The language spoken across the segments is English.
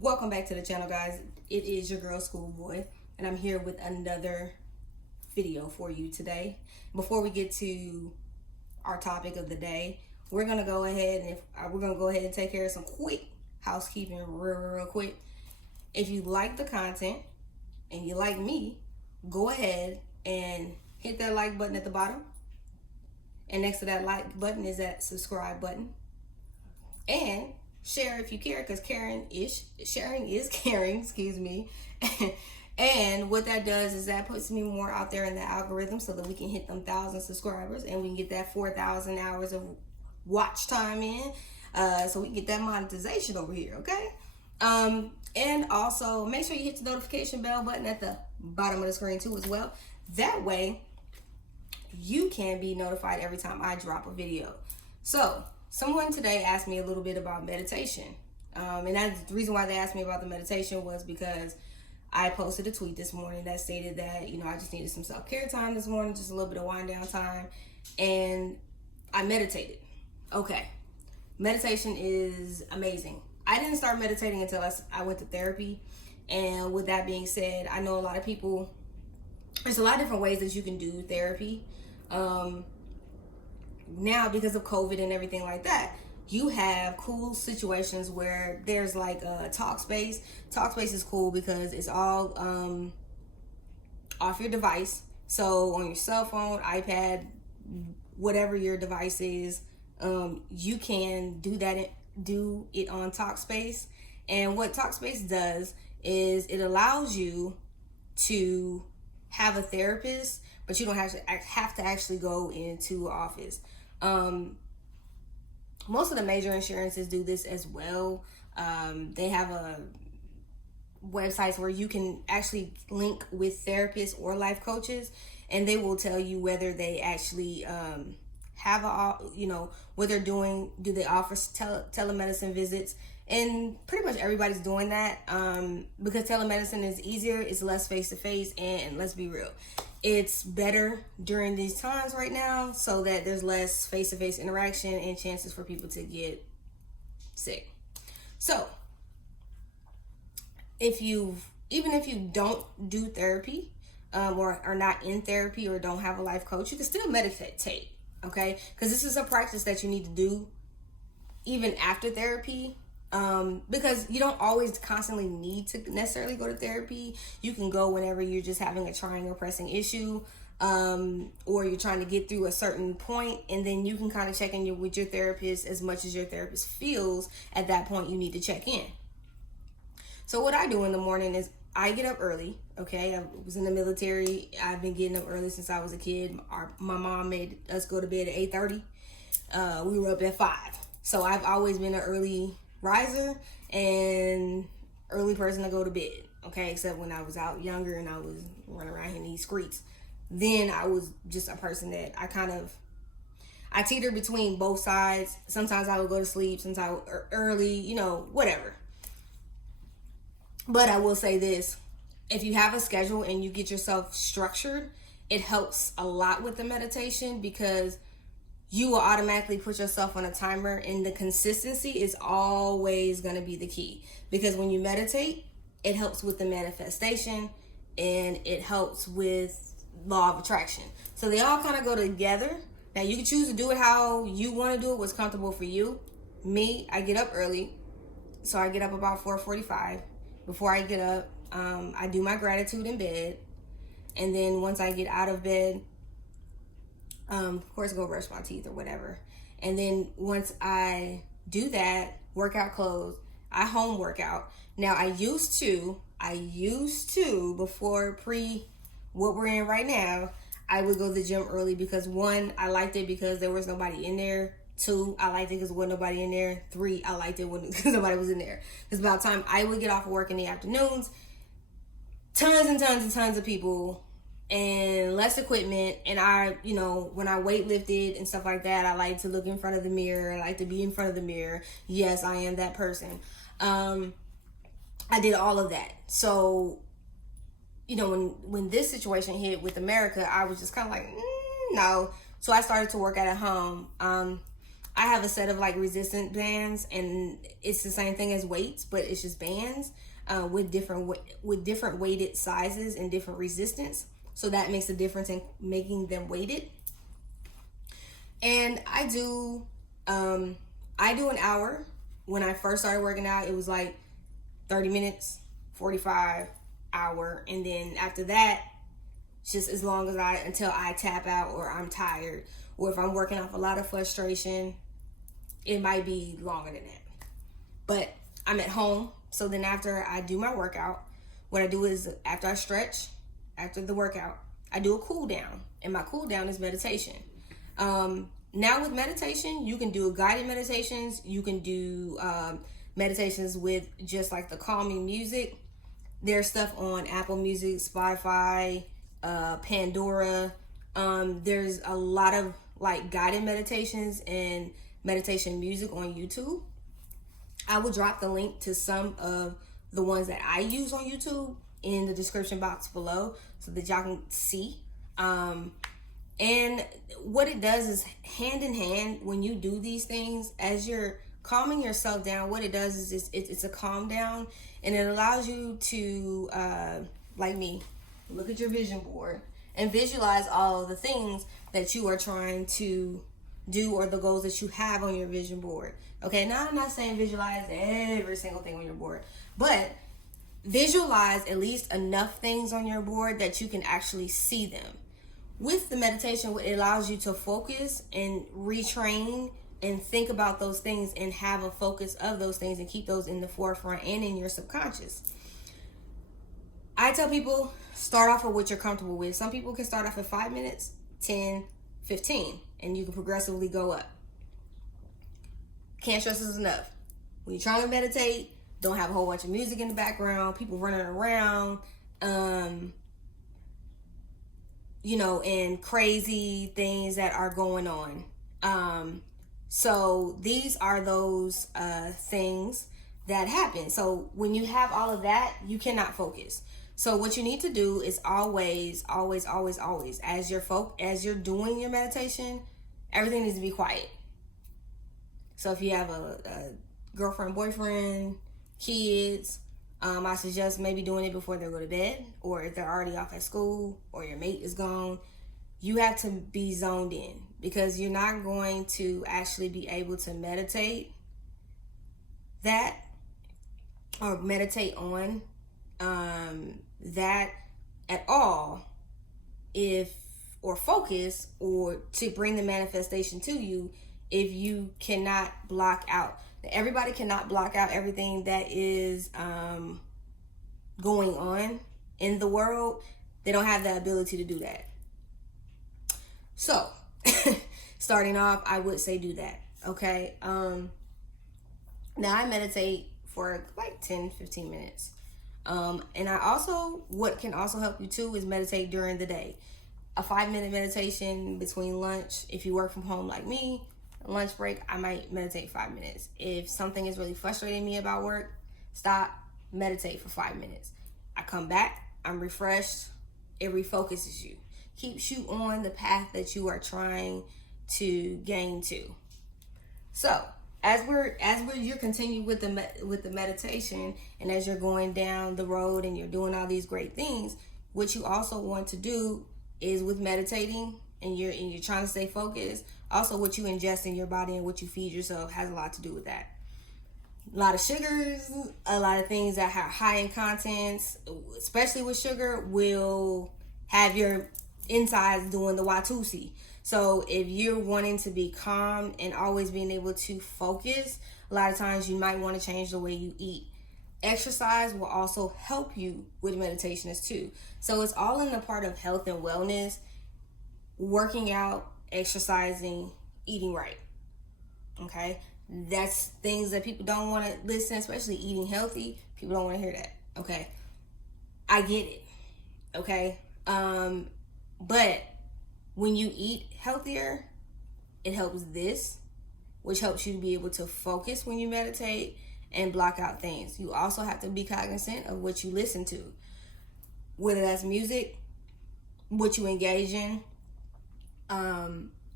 Welcome back to the channel, guys. It is your girl Schoolboy, and I'm here with another video for you today. Before we get to our topic of the day, we're gonna go ahead and take care of some quick housekeeping real quick. If you like the content and you like me, go ahead and hit that like button at the bottom, and next to that like button is that subscribe button, and share if you care, because sharing is caring, excuse me. And what that does is that puts me more out there in the algorithm so that we can hit them 1,000 subscribers and we can get that 4,000 hours of watch time in, so we can get that monetization over here, okay? And also make sure you hit the notification bell button at the bottom of the screen too as well. That way you can be notified every time I drop a video. So someone today asked me a little bit about meditation. And that's the reason why they asked me about the meditation was because I posted a tweet this morning that stated that, I just needed some self-care time this morning, just a little bit of wind down time. And I meditated. Okay. Meditation is amazing. I didn't start meditating until I went to therapy. And with that being said, I know a lot of people, there's a lot of different ways that you can do therapy. Now, because of COVID and everything like that, you have cool situations where there's like a Talkspace. Talkspace is cool because it's all off your device. So on your cell phone, iPad, whatever your device is, you can do it on Talkspace. And what Talkspace does is it allows you to have a therapist, but you don't have to actually go into an office. Most of the major insurances do this as well. They have websites where you can actually link with therapists or life coaches, and they will tell you whether they actually have what they're doing. Do they offer telemedicine visits? And pretty much everybody's doing that, because telemedicine is easier, it's less face-to-face, and let's be real, it's better during these times right now so that there's less face-to-face interaction and chances for people to get sick. So even if you don't do therapy, or are not in therapy or don't have a life coach, you can still meditate, okay? Because this is a practice that you need to do even after therapy. Because you don't always constantly need to necessarily go to therapy. You can go whenever you're just having a trying or pressing issue, or you're trying to get through a certain point, and then you can kind of check in with your therapist as much as your therapist feels at that point you need to check in. So what I do in the morning is I get up early, okay? I was in the military. I've been getting up early since I was a kid. My mom made us go to bed at 8:30. We were up at 5. So I've always been an early riser and early person to go to bed, okay? Except when I was out younger and I was running around in these streets, then I was just a person that I teeter between both sides. Sometimes I would go to sleep, sometimes early, whatever. But I will say this: if you have a schedule and you get yourself structured, it helps a lot with the meditation, because you will automatically put yourself on a timer, and the consistency is always going to be the key. Because when you meditate, it helps with the manifestation and it helps with law of attraction. So they all kind of go together. Now you can choose to do it how you want to do it, what's comfortable for you. Me, I get up early. So I get up about 4:45. Before I get up, I do my gratitude in bed. And then once I get out of bed, of course, go brush my teeth or whatever. And then once I do that, workout clothes, I home workout. Now I used to before what we're in right now, I would go to the gym early because 1, I liked it because there was nobody in there. 2, I liked it because there wasn't nobody in there. 3, I liked it because nobody was in there. Because by the time I would get off of work in the afternoons, tons and tons and tons of people and less equipment. And when I weightlifted and stuff like that, I like to look in front of the mirror. I like to be in front of the mirror. Yes, I am that person. I did all of that. So, when this situation hit with America, I was just kind of like, no. So I started to work out at home. I have a set of like resistance bands, and it's the same thing as weights, but it's just bands with different weighted sizes and different resistance. So that makes a difference in making them weighted. And I do an hour. When I first started working out, it was like 30 minutes, 45, hour, and then after that, just as long as until I tap out or I'm tired, or if I'm working off a lot of frustration, it might be longer than that. But I'm at home, so then after I do my workout, what I do is after I stretch, after the workout, I do a cool down, and my cool down is meditation. Now with meditation, you can do guided meditations, you can do meditations with just like the calming music. There's stuff on Apple Music, Spotify, Pandora. There's a lot of like guided meditations and meditation music on YouTube. I will drop the link to some of the ones that I use on YouTube in the description box below so that y'all can see. And what it does is, hand in hand, when you do these things, as you're calming yourself down, what it does is it's a calm down, and it allows you to, like me, look at your vision board and visualize all of the things that you are trying to do or the goals that you have on your vision board. Okay, now I'm not saying visualize every single thing on your board, but visualize at least enough things on your board that you can actually see them. With the meditation, it allows you to focus and retrain and think about those things and have a focus of those things and keep those in the forefront and in your subconscious. I tell people, start off with what you're comfortable with. Some people can start off at 5 minutes, 10, 15, and you can progressively go up. Can't stress this enough. When you're trying to meditate, don't have a whole bunch of music in the background, people running around, and crazy things that are going on. So these are those things that happen. So when you have all of that, you cannot focus. So what you need to do is always, as you're doing your meditation, everything needs to be quiet. So if you have a girlfriend, boyfriend, kids, I suggest maybe doing it before they go to bed, or if they're already off at school, or your mate is gone. You have to be zoned in, because you're not going to actually be able to meditate that or meditate on that at all or focus or to bring the manifestation to you if you cannot block out. Everybody cannot block out everything that is going on in the world. They don't have the ability to do that. So starting off, I would say do that. Okay. Now I meditate for like 10-15 minutes. And what can also help you too is meditate during the day. A 5-minute meditation between lunch. If you work from home like me, lunch break, I might meditate 5 minutes. If something is really frustrating me about work, stop, meditate for 5 minutes. I come back, I'm refreshed, it refocuses you. Keeps you on the path that you are trying to gain to. So as you continue with the meditation, and as you're going down the road and you're doing all these great things, what you also want to do is, with meditating and you're trying to stay focused, also what you ingest in your body and what you feed yourself has a lot to do with that. A lot of sugars, a lot of things that are high in contents, especially with sugar, will have your insides doing the Watusi. So if you're wanting to be calm and always being able to focus, a lot of times you might want to change the way you eat. Exercise will also help you with meditation as too. So it's all in the part of health and wellness, working out, exercising, eating right. Okay? That's things that people don't want to listen, especially eating healthy. People don't want to hear that. Okay? I get it. Okay? But when you eat healthier, it helps this, which helps you to be able to focus when you meditate and block out things. You also have to be cognizant of what you listen to, whether that's music, what you engage in,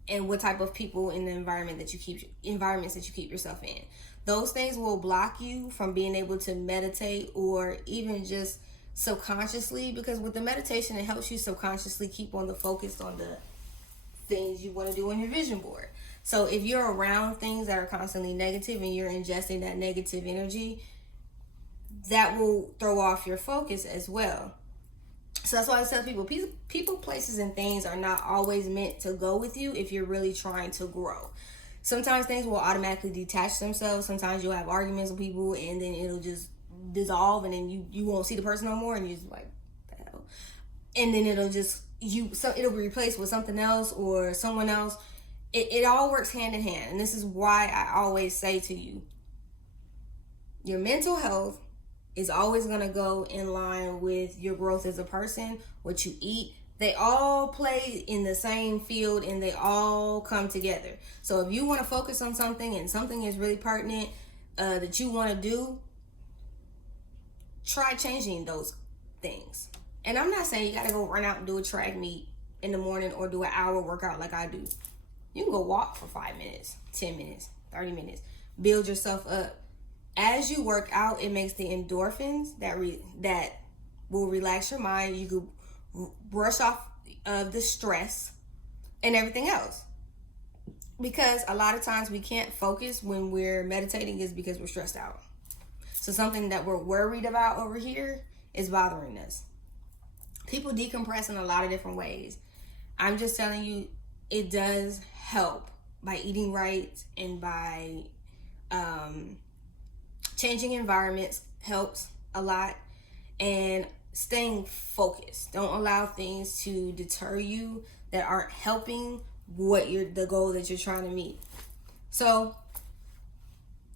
and what type of people in the environments that you keep yourself in. Those things will block you from being able to meditate, or even just subconsciously, because with the meditation, it helps you subconsciously keep on the focus on the things you want to do on your vision board. So if you're around things that are constantly negative and you're ingesting that negative energy, that will throw off your focus as well. So that's why I tell people, places, and things are not always meant to go with you if you're really trying to grow. Sometimes things will automatically detach themselves. Sometimes you'll have arguments with people and then it'll just dissolve, and then you won't see the person no more, and you're just like, the hell. And then it'll be replaced with something else or someone else. It all works hand in hand. And this is why I always say to you, your mental health is always going to go in line with your growth as a person, what you eat. They all play in the same field and they all come together. So if you want to focus on something and something is really pertinent that you want to do, try changing those things. And I'm not saying you got to go run out and do a track meet in the morning or do an hour workout like I do. You can go walk for 5 minutes, 10 minutes, 30 minutes. Build yourself up. As you work out, it makes the endorphins that will relax your mind. You could brush off the stress and everything else. Because a lot of times we can't focus when we're meditating is because we're stressed out. So something that we're worried about over here is bothering us. People decompress in a lot of different ways. I'm just telling you, it does help by eating right and by changing environments helps a lot, and staying focused. Don't allow things to deter you that aren't helping the goal that you're trying to meet. So,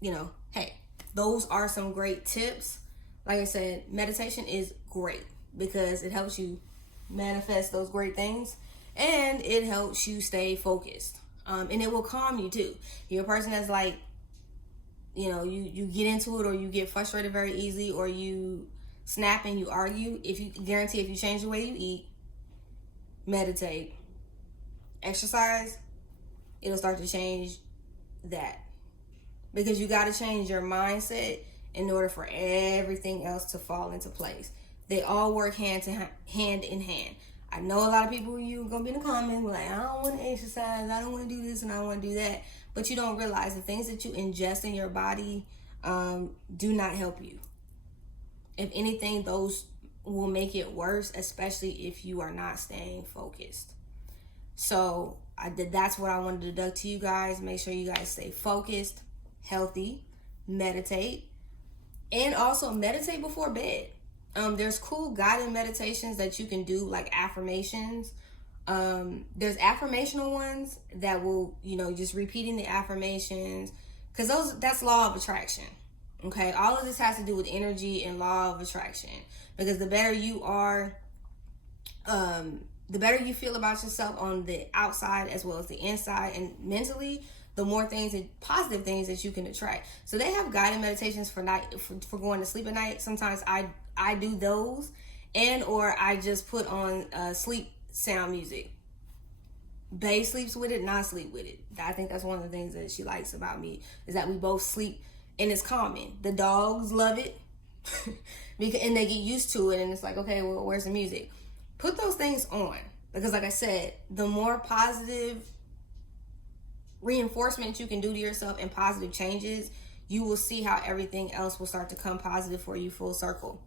hey, those are some great tips. Like I said, meditation is great because it helps you manifest those great things, and it helps you stay focused. And it will calm you too. You're a person that's like, you get into it, or you get frustrated very easily, or you snap and you argue. If you change the way you eat, meditate, exercise, it'll start to change that. Because you got to change your mindset in order for everything else to fall into place. They all work hand in hand. I know a lot of people, you're going to be in the comments like, I don't want to exercise, I don't want to do this, and I don't want to do that. But you don't realize the things that you ingest in your body do not help you. If anything, those will make it worse, especially if you are not staying focused. So that's what I wanted to deduct to you guys. Make sure you guys stay focused, healthy, meditate, and also meditate before bed. There's cool guided meditations that you can do, like affirmations. There's affirmational ones that will, just repeating the affirmations, because that's law of attraction. Okay, all of this has to do with energy and law of attraction, because the better you are, the better you feel about yourself on the outside as well as the inside and mentally, the more things and positive things that you can attract. So they have guided meditations for going to sleep at night. Sometimes I do those, or I just put on sleep sound music. Bae sleeps with it, and I sleep with it. I think that's one of the things that she likes about me, is that we both sleep and it's calming. The dogs love it and they get used to it, and it's like, okay, well, where's the music? Put those things on, because like I said, the more positive reinforcement you can do to yourself and positive changes, you will see how everything else will start to come positive for you full circle.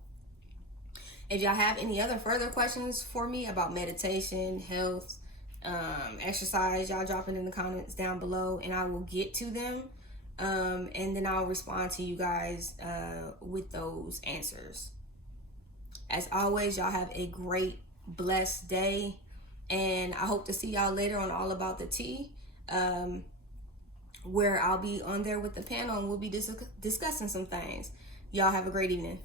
If y'all have any other further questions for me about meditation, health, exercise, y'all drop it in the comments down below and I will get to them. And then I'll respond to you guys with those answers. As always, y'all have a great, blessed day. And I hope to see y'all later on All About the Tea, where I'll be on there with the panel and we'll be discussing some things. Y'all have a great evening.